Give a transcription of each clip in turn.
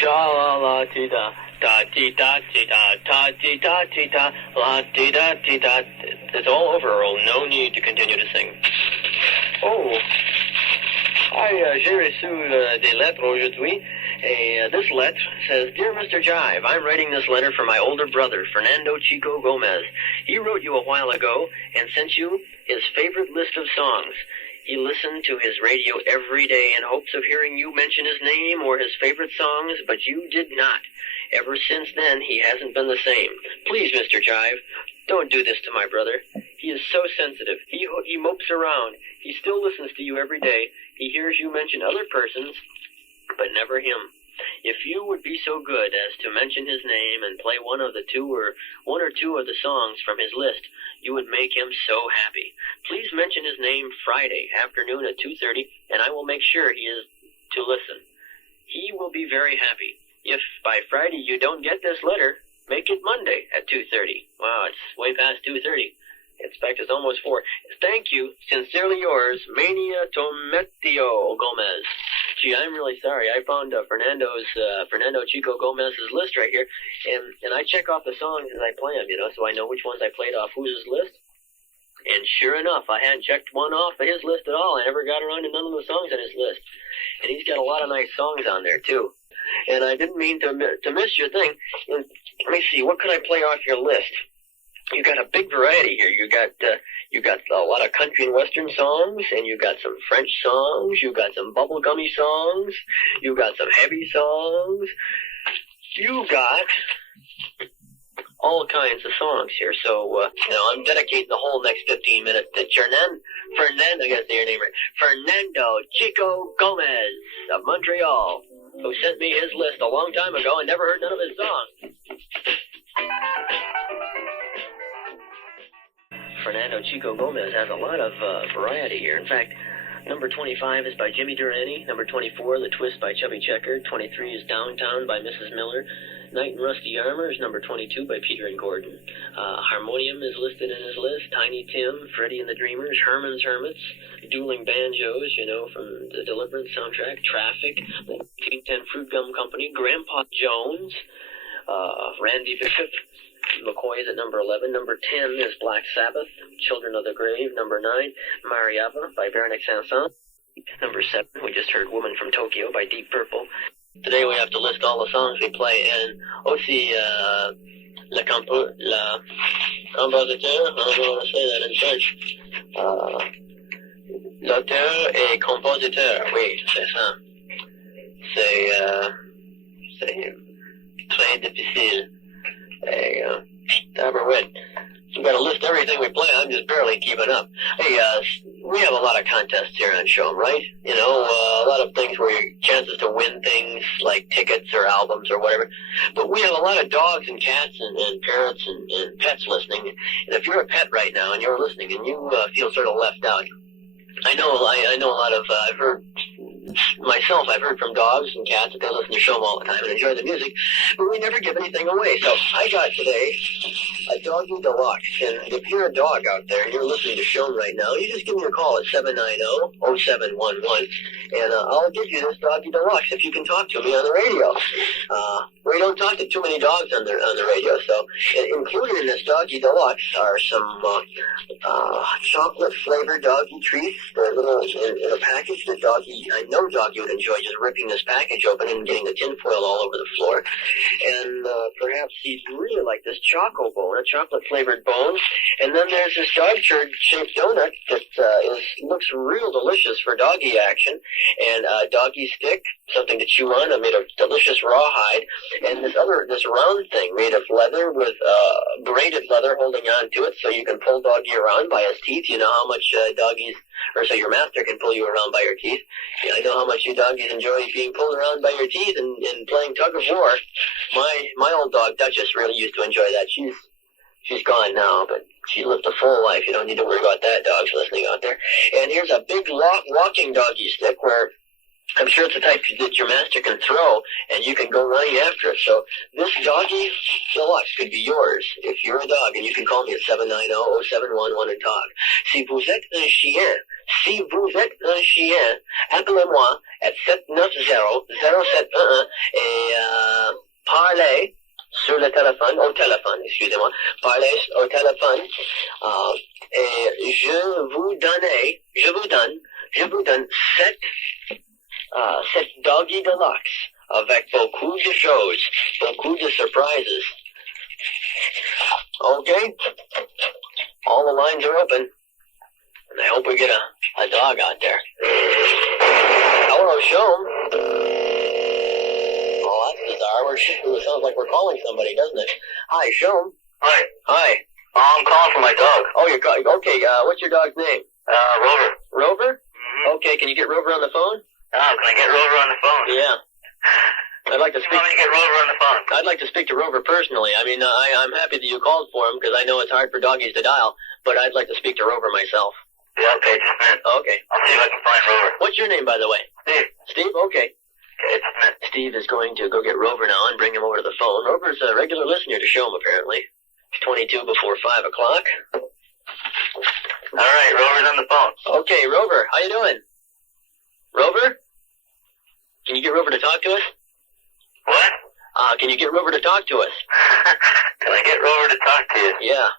Sha-la-la-ti-da, da-ti-da-ti-da, ta-ti-da-ti-da, la-ti-da-ti-da. It's all over, Earl. No need to continue to sing. Oh, j'ai reçu des lettres aujourd'hui. This letter says, Dear Mr. Jive, I'm writing this letter for my older brother, Fernando Chico Gomez. He wrote you a while ago and sent you his favorite list of songs. He listened to his radio every day in hopes of hearing you mention his name or his favorite songs, but you did not. Ever since then, he hasn't been the same. Please, Mr. Jive, don't do this to my brother. He is so sensitive. He mopes around. He still listens to you every day. He hears you mention other persons, but never him. If you would be so good as to mention his name and play one or two of the songs from his list, you would make him so happy. Please mention his name Friday afternoon at 2:30, and I will make sure he is to listen. He will be very happy. If by Friday you don't get this letter, make it Monday at 2:30. Wow, it's way past 2:30. In fact, it's almost 4. Thank you. Sincerely yours, Mania Tometio Gomez. Gee, I'm really sorry. I found Fernando Chico Gomez's list right here, and I check off the songs as I play them, so I know which ones I played off whose list. And sure enough, I hadn't checked one off of his list at all. I never got around to none of the songs on his list. And he's got a lot of nice songs on there, too. And I didn't mean to miss your thing. And let me see, what could I play off your list? You got a big variety here. You got a lot of country and western songs, and you got some French songs. You got some bubblegummy songs. You got some heavy songs. You got all kinds of songs here. So I'm dedicating the whole next 15 minutes to Fernando. I gotta say your name right. Fernando Chico Gomez of Montreal, who sent me his list a long time ago and never heard none of his songs. Fernando Chico Gomez has a lot of variety here. In fact, number 25 is by Jimmy Durante. Number 24, The Twist by Chubby Checker. 23 is Downtown by Mrs. Miller. Knight in Rusty Armor is number 22 by Peter and Gordon. Harmonium is listed in his list. Tiny Tim, Freddie and the Dreamers, Herman's Hermits, Dueling Banjos, from the Deliverance soundtrack, Traffic, 1910 Fruit Gum Company, Grandpa Jones, Randy Bishop. McCoy is at number 11. Number 10 is Black Sabbath, Children of the Grave. Number 9, Mariava by Véronique Sanson. Number 7, we just heard Woman from Tokyo by Deep Purple. Today we have to list all the songs we play, and aussi le compositeur, I don't know how to say that in French. L'auteur et compositeur, oui, c'est ça. C'est très difficile. Hey, Tabaret. We've got to list everything we play. I'm just barely keeping up. Hey, we have a lot of contests here on CHOM, right? A lot of things where your chances to win things like tickets or albums or whatever. But we have a lot of dogs and cats and parrots and pets listening. And if you're a pet right now and you're listening and you feel sort of left out, I know a lot of, I've heard from dogs and cats that they listen to CHOM all the time and enjoy the music, but we never give anything away. So I got today a Doggy Deluxe, and if you're a dog out there and you're listening to CHOM right now, you just give me a call at 790-0711, and I'll give you this Doggy Deluxe if you can talk to me on the radio. We don't talk to too many dogs on the radio, so included in this Doggy Deluxe are some chocolate-flavored doggy treats. They're little in a package that I know Doggy would enjoy just ripping this package open and getting the tinfoil all over the floor. And perhaps he'd really like this Choco Bone, a chocolate-flavored bone. And then there's this dog-shaped donut that looks real delicious for doggy action. And a doggy stick, something to chew on, made of delicious rawhide. And this round thing made of leather with braided leather holding on to it so you can pull doggy around by his teeth. You know how much your master can pull you around by your teeth. Yeah, I know how much you doggies enjoy being pulled around by your teeth and playing tug of war. My old dog Duchess really used to enjoy that. She's gone now, but she lived a full life. You don't need to worry about that, dogs listening out there. And here's a big walking doggy stick where I'm sure it's the type that your master can throw, and you can go running after it. So this Doggy Deluxe could be yours if you're a dog, and you can call me at 790-0711 and talk. Si vous êtes un chien, Si vous êtes un chien, appelez-moi à 790-0711 et parlez sur le téléphone, au téléphone, excusez-moi, parlez au téléphone et je vous donne cette Doggy Deluxe avec beaucoup de choses, beaucoup de surprises. Okay? All the lines are open. And I hope we get a dog out there. Hello, Sharon. Oh, that's bizarre. It sounds like we're calling somebody, doesn't it? Hi, Sharon. Hi. Hi. I'm calling for my dog. Oh, you're calling. Okay, what's your dog's name? Rover. Rover? Mm-hmm. Okay, can you get Rover on the phone? Oh, can I get Rover on the phone? Yeah. I'd like to speak. You want me to get Rover on the phone? I'd like to speak to Rover personally. I mean, I'm happy that you called for him because I know it's hard for doggies to dial, but I'd like to speak to Rover myself. Yeah, okay, just a minute. Okay. I'll see if I can find Rover. What's your name, by the way? Steve. Steve? Okay. Okay, just a minute. Steve is going to go get Rover now and bring him over to the phone. Rover's a regular listener to show him, apparently. It's 22 before 5 o'clock. All right, Rover's on the phone. Okay, Rover, how you doing? Rover? Can you get Rover to talk to us? What? Can you get Rover to talk to us? Can I get Rover to talk to you? Yeah.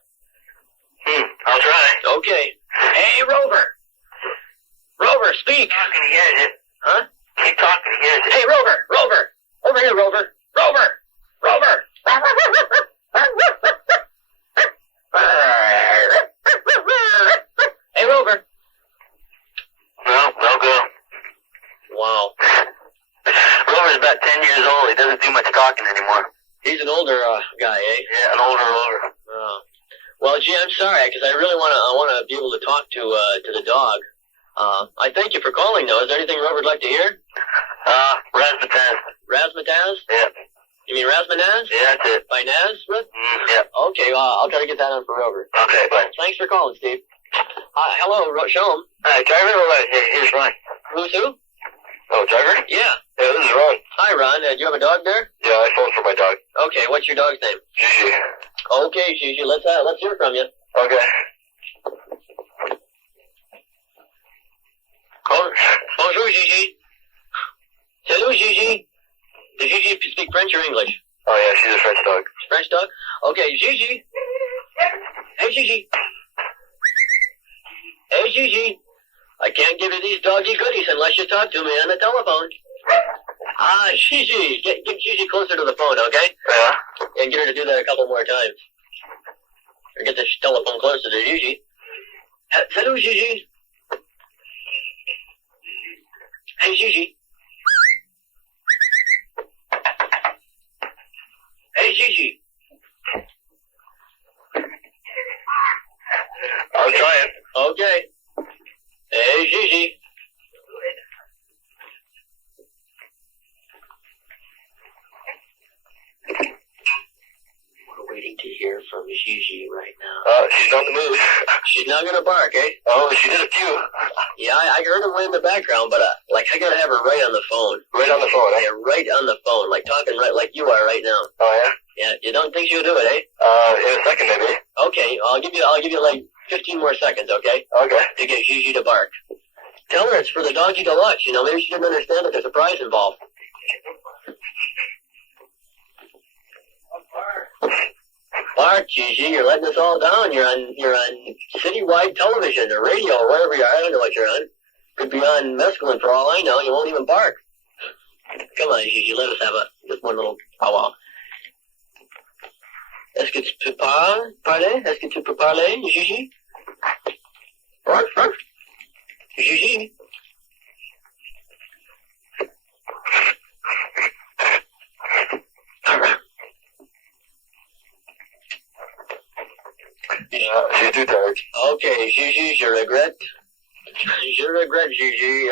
I'll try. Okay. Hey, Rover! Rover, speak! Keep talking, he hears you. Huh? Keep talking, he hears you. Hey, Rover! Rover! Over here, Rover! Rover! Rover! Hey, Rover! No, no go. Wow. Rover's about 10 years old. He doesn't do much talking anymore. He's an older guy, eh? Yeah, an older Rover. Oh. Well, gee, I'm sorry, because I really want to be able to talk to the dog. I thank you for calling, though. Is there anything Rover would like to hear? Razzmatazz. Razzmatazz? Yeah. You mean Razzmanazz? Yeah, that's it. By Nazareth? Yeah. Okay, I'll try to get that on for Rover. Okay, bye. Thanks for calling, Steve. Hello, show him. Hi, driver. Here's Ron. Who's who? Oh, driver? Yeah. Yeah, this is Ron. Hi, Ron. Do you have a dog there? Yeah, I phoned for my dog. Okay, what's your dog's name? Gigi. Okay, Gigi, let's hear from you. Okay. Bonjour, Gigi. Salut, Gigi. Does Gigi speak French or English? Oh, yeah, she's a French dog. French dog? Okay, Gigi. Hey, Gigi. Hey, Gigi. I can't give you these doggy goodies unless you talk to me on the telephone. Gigi. Get Gigi closer to the phone, okay? Yeah. And get her to do that a couple more times. Or get the telephone closer to Gigi. Salut, Gigi. Hey, Gigi. Hey, Gigi. I'm trying. Okay. Hey, Gigi. We're waiting to hear from Gigi right now. She's on the move. She's not gonna bark, eh? Oh, she did a few. Yeah, I heard her in the background, but I gotta have her right on the phone. Right on the phone, eh? Yeah, right on the phone, like talking right like you are right now. Oh, yeah? Yeah, you don't think she'll do it, eh? In a second, maybe. Okay, I'll give you like 15 more seconds, okay? Okay. To get Gigi to bark. Tell her it's for the Doggy Deluxe, you know, maybe she didn't understand that there's a prize involved. Bark, Gigi, you're letting us all down. You're on citywide television or radio or wherever you are. I don't know what you're on. Could be on mescaline for all I know. You won't even bark. Come on, Gigi, let us have just one little powwow. Est-ce que tu peux parler? Est-ce que tu peux parler, Gigi? Bark, bark. Gigi. Yeah, she's too tired. Okay, Gigi, je regrette, Gigi.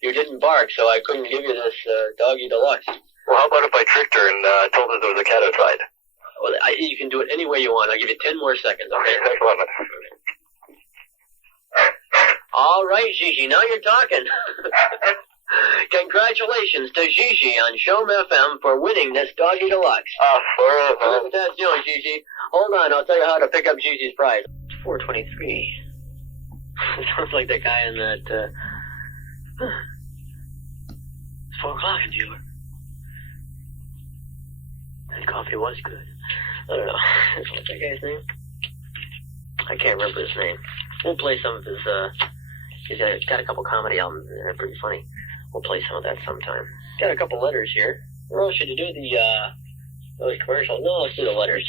You didn't bark, so I couldn't give you this Doggy Deluxe. Well, how about if I tricked her and told her there was a cat outside? Well, you can do it any way you want. I'll give you 10 more seconds, okay? Thanks a lot, man. All right, Gigi, now you're talking. Congratulations to Gigi on CHOM FM for winning this Doggy Deluxe. Félicitations, Gigi. Hold on, I'll tell you how to pick up Gigi's prize. 423. Sounds like that guy in that, it's 4 o'clock in Jewel. That coffee was good. I don't know. What's that guy's name? I can't remember his name. We'll play some of his, he's got a couple comedy albums, and they're pretty funny. We'll play some of that sometime. Got a couple letters here. Earl, should you do the commercial? No, let's do the letters.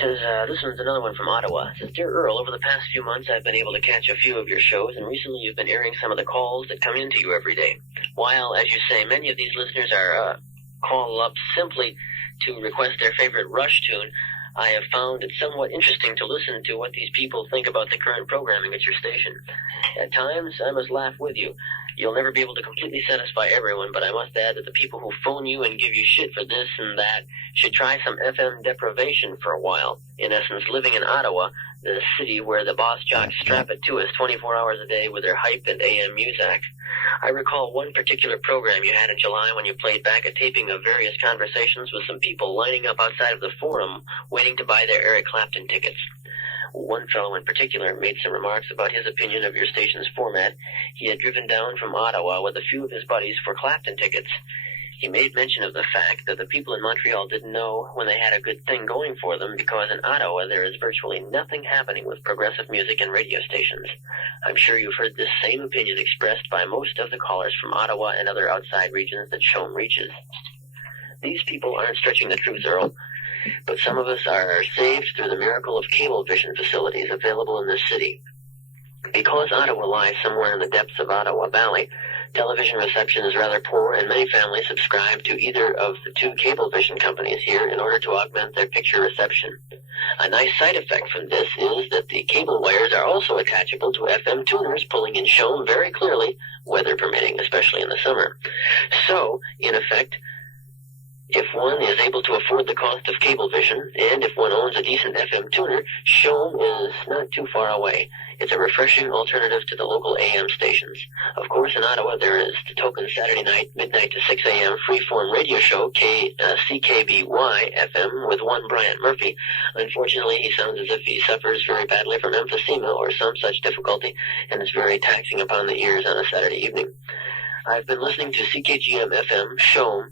Says, this one's another one from Ottawa. It says, Dear Earl, over the past few months I've been able to catch a few of your shows, and recently you've been airing some of the calls that come into you every day. While, as you say, many of these listeners are call up simply to request their favorite Rush tune, I have found it somewhat interesting to listen to what these people think about the current programming at your station. At times, I must laugh with you. You'll never be able to completely satisfy everyone, but I must add that the people who phone you and give you shit for this and that should try some FM deprivation for a while. In essence, living in Ottawa, the city where the boss jocks strap it to us 24 hours a day with their hype and AM music. I recall one particular program you had in July when you played back a taping of various conversations with some people lining up outside of the Forum waiting to buy their Eric Clapton tickets. One fellow in particular made some remarks about his opinion of your station's format. He had driven down from Ottawa with a few of his buddies for Clapton tickets. He made mention of the fact that the people in Montreal didn't know when they had a good thing going for them because in Ottawa there is virtually nothing happening with progressive music and radio stations. I'm sure you've heard this same opinion expressed by most of the callers from Ottawa and other outside regions that CHOM reaches. These people aren't stretching the truth, Earl, but some of us are saved through the miracle of cable vision facilities available in this city. Because Ottawa lies somewhere in the depths of Ottawa Valley, television reception is rather poor, and many families subscribe to either of the two cable vision companies here in order to augment their picture reception. A nice side effect from this is that the cable wires are also attachable to FM tuners, pulling in CHOM very clearly, weather permitting, especially in the summer. So, in effect, if one is able to afford the cost of cable vision, and if one owns a decent FM tuner, CHOM is not too far away. It's a refreshing alternative to the local AM stations. Of course, in Ottawa, there is the token Saturday night, midnight to 6 a.m. freeform radio show, CKBY FM, with one Brian Murphy. Unfortunately, he sounds as if he suffers very badly from emphysema or some such difficulty, and is very taxing upon the ears on a Saturday evening. I've been listening to CKGM FM, CHOM,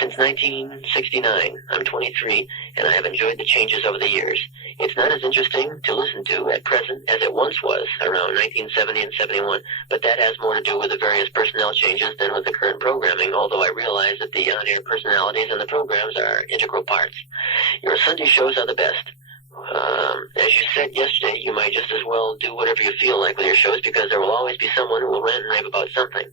since 1969. I'm 23, and I have enjoyed the changes over the years. It's not as interesting to listen to at present as it once was, around 1970 and 71, but that has more to do with the various personnel changes than with the current programming, although I realize that the on-air personalities and the programs are integral parts. Your Sunday shows are the best. As you said yesterday, you might just as well do whatever you feel like with your shows because there will always be someone who will rant and rave about something.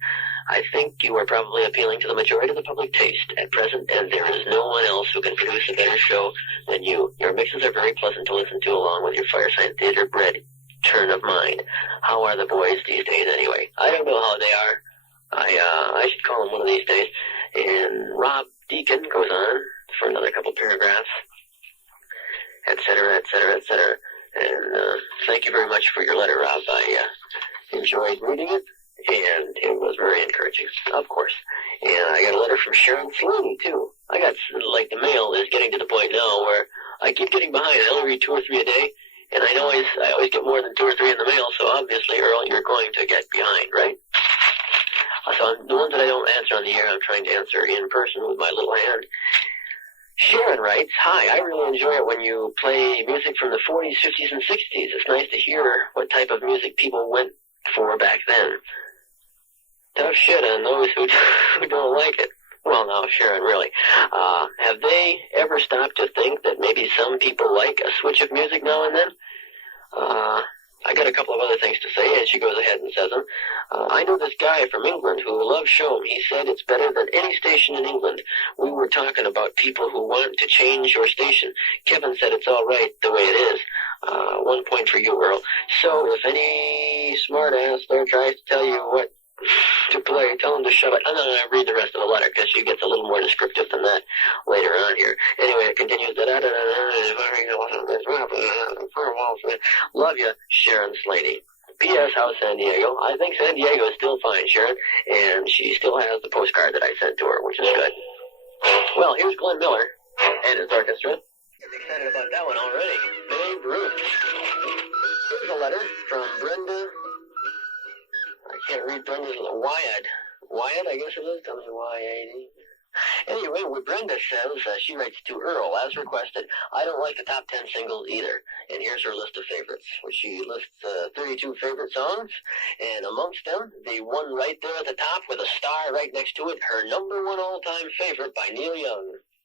I think you are probably appealing to the majority of the public taste at present, and there is no one else who can produce a better show than you. Your mixes are very pleasant to listen to, along with your fireside theater bred turn of mind. How are the boys these days, anyway? I don't know how they are. I should call them one of these days. And Rob Deacon goes on for another couple paragraphs, etc., etc., etc. And thank you very much for your letter, Rob. I enjoyed reading it, and it was very encouraging, of course. And I got a letter from Sharon too. I got, like, the mail is getting to the point now where I keep getting behind. I only read 2 or 3 a day, and I always get more than 2 or 3 in the mail, so obviously, Earl, you're going to get behind, right? So the ones that I don't answer on the air, I'm trying to answer in person with my little hand. Sharon writes, Hi, I really enjoy it when you play music from the 40s, 50s, and 60s. It's nice to hear what type of music people went for back then. Tough shit on those who don't like it. Well, no, Sharon, really. Have they ever stopped to think that maybe some people like a switch of music now and then? I got a couple of other things to say, and she goes ahead and says them. I know this guy from England who loves CHOM. He said it's better than any station in England. We were talking about people who want to change your station. Kevin said it's all right the way it is. 1 point for you, Earl. So if any smart-ass there tries to tell you what to play, tell him to shove it. I'm not going to read the rest of the letter because she gets a little more descriptive than that later on here. Anyway, it continues. Love you, Sharon Slaney. P.S. How's San Diego? I think San Diego is still fine, Sharon, and she still has the postcard that I sent to her, which is good. Well, here's Glenn Miller and his orchestra. I'm excited about that one already. Babe Ruth. Here's a letter from Brenda. I can't read Brenda's. Wyatt. Wyatt, I guess it is. W-Y-A-D. Anyway, what Brenda says, she writes to Earl, as requested, I don't like the top 10 singles either. And here's her list of favorites, which she lists 32 favorite songs. And amongst them, the one right there at the top with a star right next to it, her number one all-time favorite by Neil Young.